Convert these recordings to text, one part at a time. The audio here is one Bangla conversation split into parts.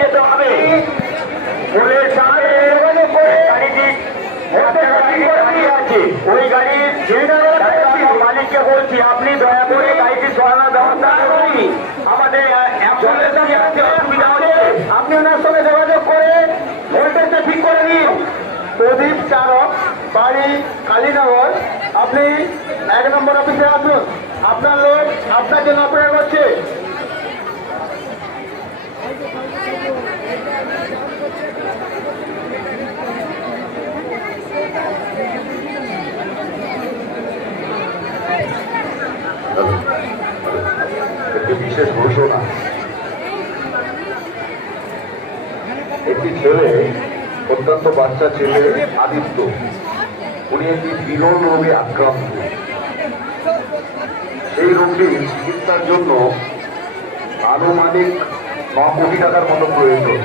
যেতে হবে ফুলের সামনে গাড়িটি আছে ওই গাড়ির মালিককে বলছি আপনি দয়া করে গাড়িটি সরানোর ব্যবস্থা করুন। আমাদের অসুবিধা হচ্ছে আপনি ওনার সঙ্গে যোগাযোগ করে ভোল্টেজটা ঠিক করে দিন। প্রদীপ চারক বাড়ি কালীনগর, আপনি 1 নম্বর অফিসে আসুন, আপনার লোক আপনার জন্য অপেক্ষা করছে। একটি বিশেষ ঘোষণা, একটি ছেলে, অত্যন্ত বাচ্চা ছেলে আদিত্য, উনি একটি বিরল রোগে আক্রান্ত। সেই রোগটির চিকিৎসার জন্য আনুমানিক 9 কোটি টাকার মতো প্রয়োজন।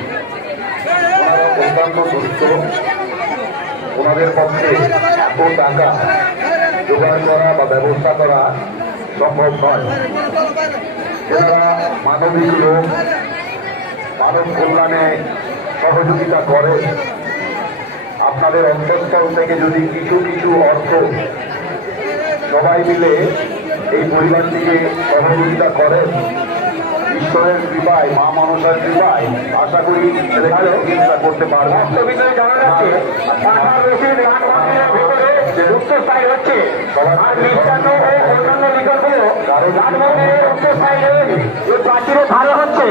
ওনারা অত্যন্ত দুস্থ, ওনাদের পক্ষে এত টাকা জোগাড় করা বা ব্যবস্থা করা সম্ভব নয়। এনারা মানবিক লোক, মানব কল্যাণে সহযোগিতা করে। আপনাদের অন্তঃস্থল থেকে যদি কিছু কিছু অর্থ সবাই মিলে এই পরিবারটিকে সহযোগিতা করেন, ঈশ্বরের কৃপায়, মা মনসার কৃপায় আশা করি চিকিৎসা করতে পারবো। জানা যাচ্ছে উচ্চস্থায়ী হচ্ছে আর মিষ্টান্ন ও অন্যান্য বিকল্পগুলো প্রাচীরে ভালো হচ্ছে।